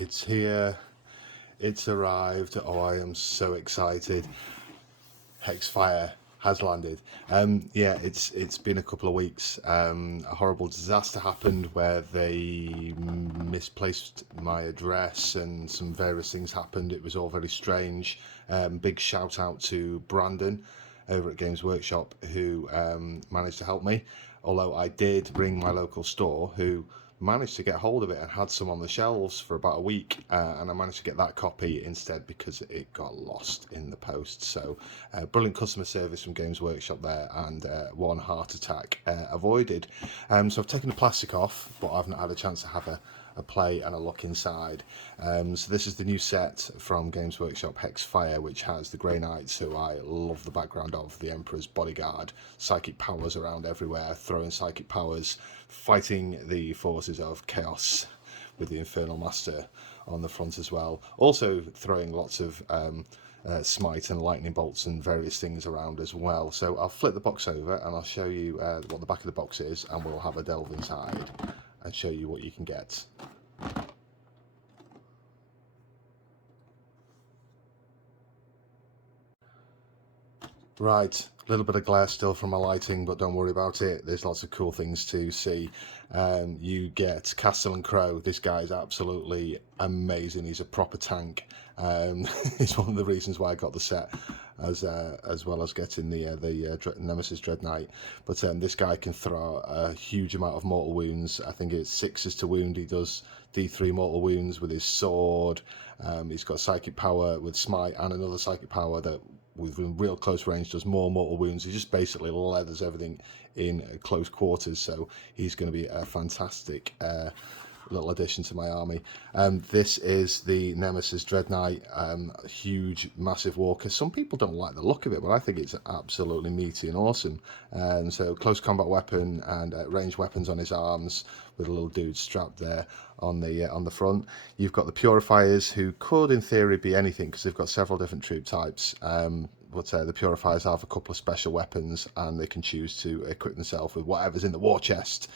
It's here. It's arrived. Oh, I am so excited. Hexfire has landed. Yeah, it's been a couple of weeks. A horrible disaster happened where they misplaced my address and some various things happened. It was all very strange. Big shout out to Brandon over at Games Workshop who managed to help me. Although I did ring my local store who managed to get hold of it and had some on the shelves for about a week, and I managed to get that copy instead because it got lost in the post. So brilliant customer service from Games Workshop there, and one heart attack avoided. So I've taken the plastic off, but I've not had a chance to have a play and a look inside. So this is the new set from Games Workshop, Hexfire, which has the Grey Knights, who I love the background of, the Emperor's bodyguard, psychic powers around everywhere, throwing psychic powers, fighting the forces of chaos with the Infernal Master on the front as well. Also throwing lots of smite and lightning bolts and various things around as well. So I'll flip the box over and I'll show you what the back of the box is, and we'll have a delve inside and show you what you can get. Right, a little bit of glare still from my lighting, but don't worry about it. There's lots of cool things to see. You get Castle and Crow. This guy is absolutely amazing. He's a proper tank. It's one of the reasons why I got the set, as well as getting the Nemesis Dread Knight. But this guy can throw a huge amount of mortal wounds. I think it's 6s to wound. He does D3 mortal wounds with his sword. He's got psychic power with smite and another psychic power that with real close range does more mortal wounds. He just basically leathers everything in close quarters, so he's going to be a fantastic little addition to my army. This is the Nemesis Dread Knight, huge massive walker. Some people don't like the look of it, but I think it's absolutely meaty and awesome. So close combat weapon and ranged weapons on his arms with a little dude strapped there on the front. You've got the Purifiers, who could in theory be anything because they've got several different troop types. But the Purifiers have a couple of special weapons, and they can choose to equip themselves with whatever's in the war chest,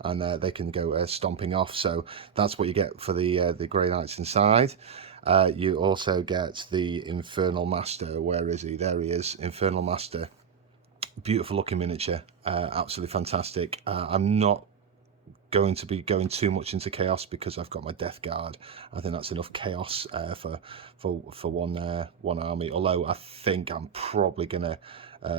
and they can go stomping off. So that's what you get for the Grey Knights inside. You also get the Infernal Master. Where is he? There he is, Infernal Master. Beautiful looking miniature, absolutely fantastic. I'm not going to be going too much into chaos because I've got my Death Guard. I think that's enough chaos for one army, although I think I'm probably gonna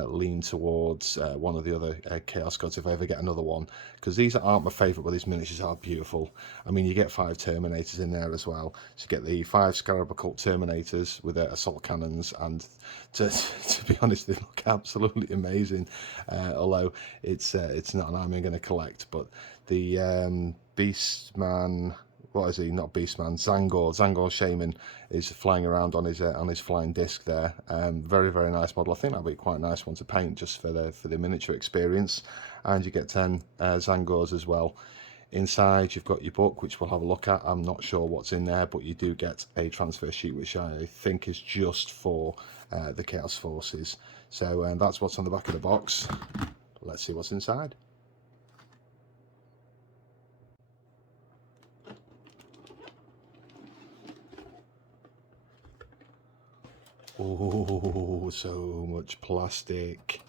lean towards one of the other chaos gods if I ever get another one, because these aren't my favorite, but these miniatures are beautiful. I mean, you get 5 Terminators in there as well, so you get the 5 Scarab Occult Terminators with assault cannons, and to be honest, they look absolutely amazing, although it's not an army I'm going to collect. But the Beastman, what is he? Not Beastman, Zangor Shaman is flying around on his flying disc there. Very, very nice model. I think that'll be quite a nice one to paint just for the miniature experience. And you get 10 Zangors as well. Inside you've got your book, which we'll have a look at. I'm not sure what's in there, but you do get a transfer sheet, which I think is just for the Chaos Forces. So that's what's on the back of the box. Let's see what's inside. Oh, so much plastic.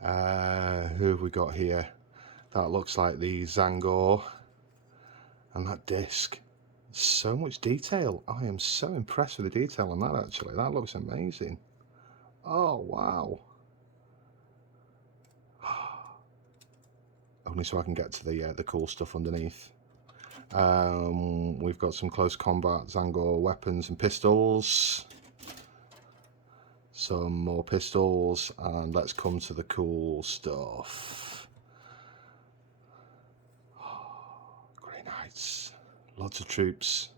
Who have we got here? That looks like the Zangor. And that disc. So much detail. I am so impressed with the detail on that, actually. That looks amazing. Oh, wow. Only so I can get to the cool stuff underneath. We've got some close combat Zangor weapons and pistols. Some more pistols, and let's come to the cool stuff. Grey Knights, lots of troops.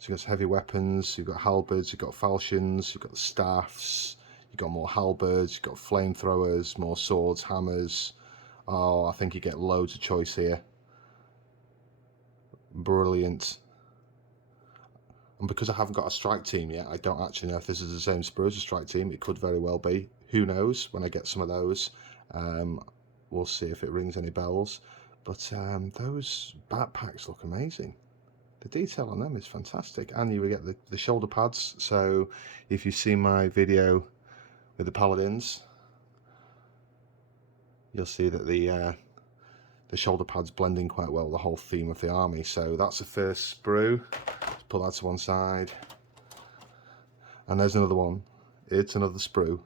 So you've got heavy weapons, you've got halberds, you've got falchions, you've got the staffs, you've got more halberds, you've got flamethrowers, more swords, hammers. Oh, I think you get loads of choice here. Brilliant. And because I haven't got a strike team yet, I don't actually know if this is the same sprue as a strike team. It could very well be. Who knows? When I get some of those, we'll see if it rings any bells. But those backpacks look amazing. The detail on them is fantastic, and you will get the shoulder pads. So if you see my video with the paladins, you'll see that the shoulder pads blend in quite well with the whole theme of the army. So that's the first sprue. Let's put that to one side, and there's another one. It's another sprue.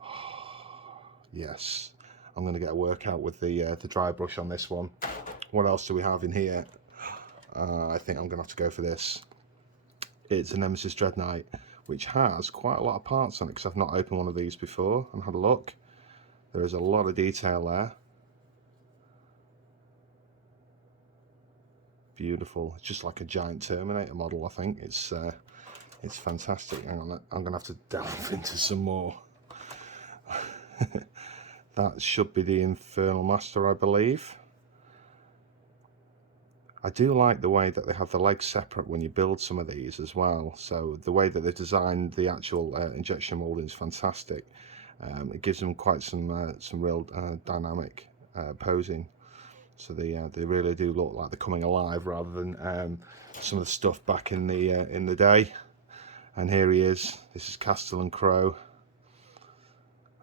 Oh, yes, I'm going to get a workout with the dry brush on this one. What else do we have in here? I think I'm going to have to go for this. It's a Nemesis Dread Knight, which has quite a lot of parts on it, because I've not opened one of these before and had a look. There is a lot of detail there. Beautiful. It's just like a giant Terminator model, I think. It's fantastic. Hang on, I'm going to have to delve into some more. That should be the Infernal Master, I believe. I do like the way that they have the legs separate when you build some of these as well. So the way that they've designed the actual injection molding is fantastic. It gives them quite some real dynamic posing. So they really do look like they're coming alive, rather than some of the stuff back in the day. And here he is. This is Castellan Crow.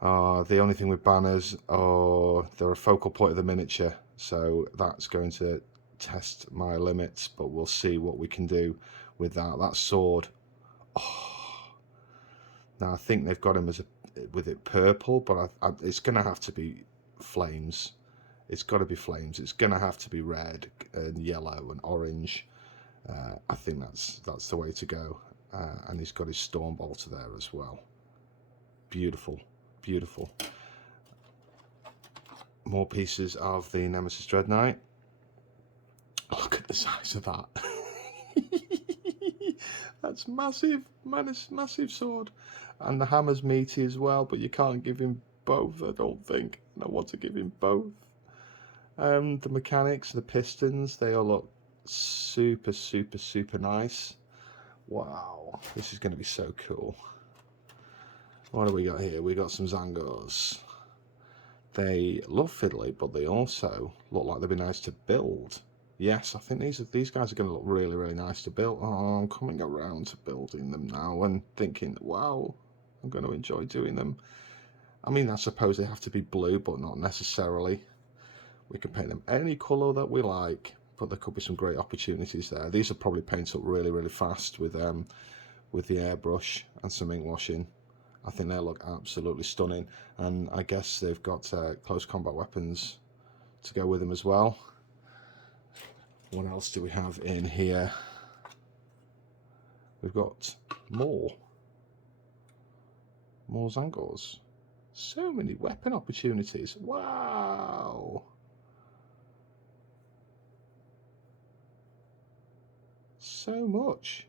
The only thing with banners, they're a focal point of the miniature, so that's going to test my limits, but we'll see what we can do with that sword. Now I think they've got him with it purple, but it's going to have to be flames. It's got to be flames. It's going to have to be red and yellow and orange. I think that's the way to go. And he's got his storm bolter there as well. Beautiful, beautiful. More pieces of the Nemesis Dread Knight. Look at the size of that. That's massive, massive sword. And the hammer's meaty as well, but you can't give him both, I don't think. I want to give him both. The mechanics, the pistons, they all look super, super, super nice. Wow, this is going to be so cool. What do we got here? We got some Zangors. They look fiddly, but they also look like they'd be nice to build. Yes, I think these guys are going to look really, really nice to build. I'm coming around to building them now and thinking, wow, I'm going to enjoy doing them. I mean, I suppose they have to be blue, but not necessarily. We can paint them any colour that we like, but there could be some great opportunities there. These will probably paint up really, really fast with the airbrush and some ink washing. I think they look absolutely stunning, and I guess they've got close combat weapons to go with them as well. What else do we have in here? We've got more Zangors. So many weapon opportunities. Wow. So much.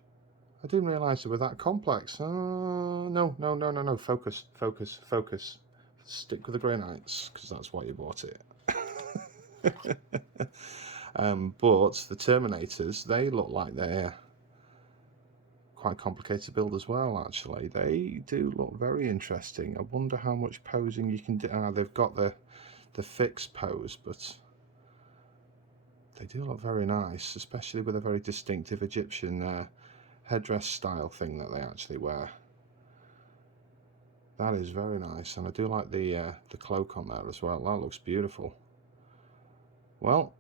I didn't realise they were that complex. No. Focus. Stick with the Grey Knights, because that's why you bought it. But the Terminators, they look like they're quite complicated to build as well, actually. They do look very interesting. I wonder how much posing you can do. They've got the fixed pose, but they do look very nice, especially with a very distinctive Egyptian headdress style thing that they actually wear. That is very nice, and I do like the cloak on there as well. That looks beautiful. Well,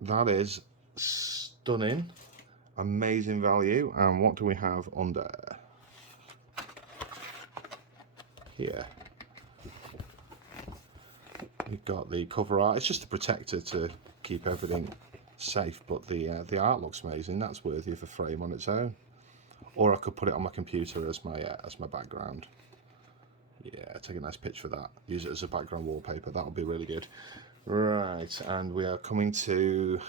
that is stunning, amazing value. And what do we have under here? We've got the cover art. It's just a protector to keep everything safe, but the art looks amazing. That's worthy of a frame on its own. Or I could put it on my computer as my background. Yeah, take a nice picture of that. Use it as a background wallpaper. That'll be really good. Right, and we are coming to look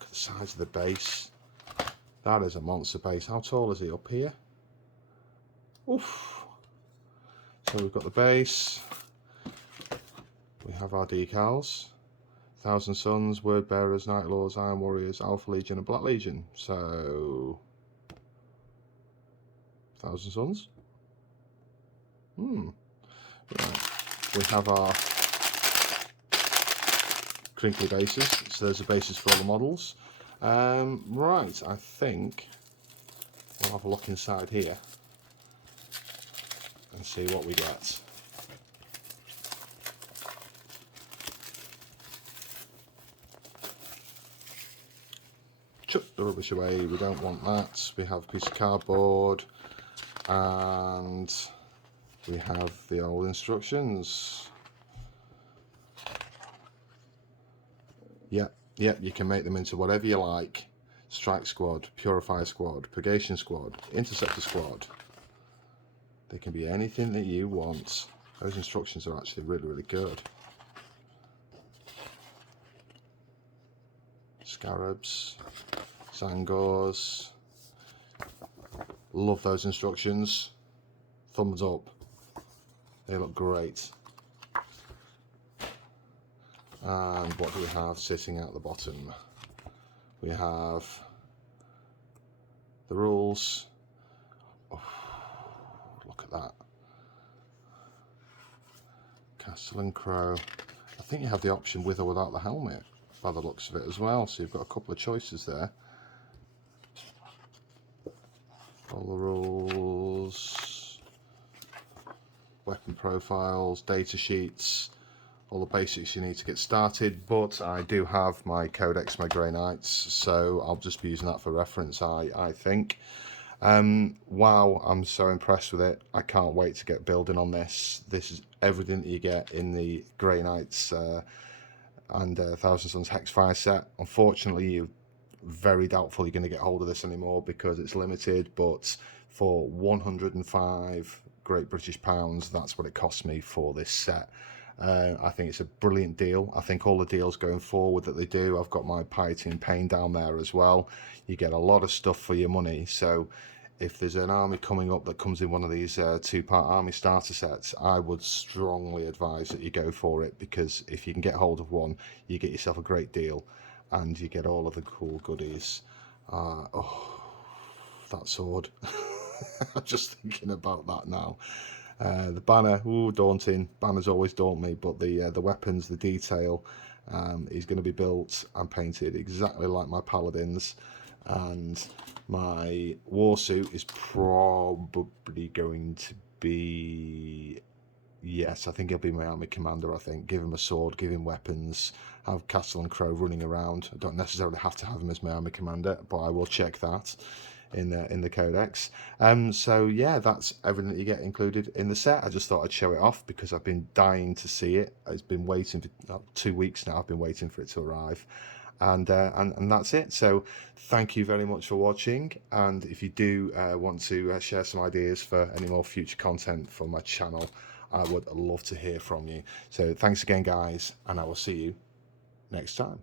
at the size of the base. That is a monster base. How tall is he up here? Oof. So we've got the base. We have our decals. Thousand Suns, Word Bearers, Night Lords, Iron Warriors, Alpha Legion and Black Legion. So Thousand Suns. Right. We have our crinkly bases. So there's the bases for all the models. Right, I think we'll have a look inside here and see what we get. Chuck the rubbish away, we don't want that. We have a piece of cardboard and we have the old instructions. Yep, you can make them into whatever you like. Strike Squad, Purifier Squad, Purgation Squad, Interceptor Squad. They can be anything that you want. Those instructions are actually really good. Scarabs, Zangors. Love those instructions. Thumbs up. They look great. And what do we have sitting at the bottom? We have the rules. Oh, look at that. Castle and Crow. I think you have the option with or without the helmet by the looks of it as well, so you've got a couple of choices there. All the rules, weapon profiles, data sheets, all the basics you need to get started. But I do have my Codex, my Grey Knights, so I'll just be using that for reference, I think. Wow, I'm so impressed with it. I can't wait to get building on this. This is everything that you get in the Grey Knights and Thousand Suns Hexfire set. Unfortunately, you're very doubtful you're going to get hold of this anymore because it's limited, but for 105 Great British pounds, that's what it cost me for this set. I think it's a brilliant deal. I think all the deals going forward that they do, I've got my Piety and Pain down there as well. You get a lot of stuff for your money. So if there's an army coming up that comes in one of these two-part army starter sets, I would strongly advise that you go for it, because if you can get hold of one, you get yourself a great deal and you get all of the cool goodies. Oh, that sword. I'm just thinking about that now. The banner, ooh, daunting. Banners always daunt me, but the weapons, the detail, is going to be built and painted exactly like my paladins, and my warsuit is probably going to be, yes, I think he'll be my army commander. I think give him a sword, give him weapons, have Castle and Crow running around. I don't necessarily have to have him as my army commander, but I will check that in the Codex. So yeah, that's everything that you get included in the set. I just thought I'd show it off because I've been dying to see it. It's been waiting for 2 weeks now. I've been waiting for it to arrive, and that's it. So thank you very much for watching, and if you do want to share some ideas for any more future content for my channel, I would love to hear from you. So thanks again, guys, and I will see you next time.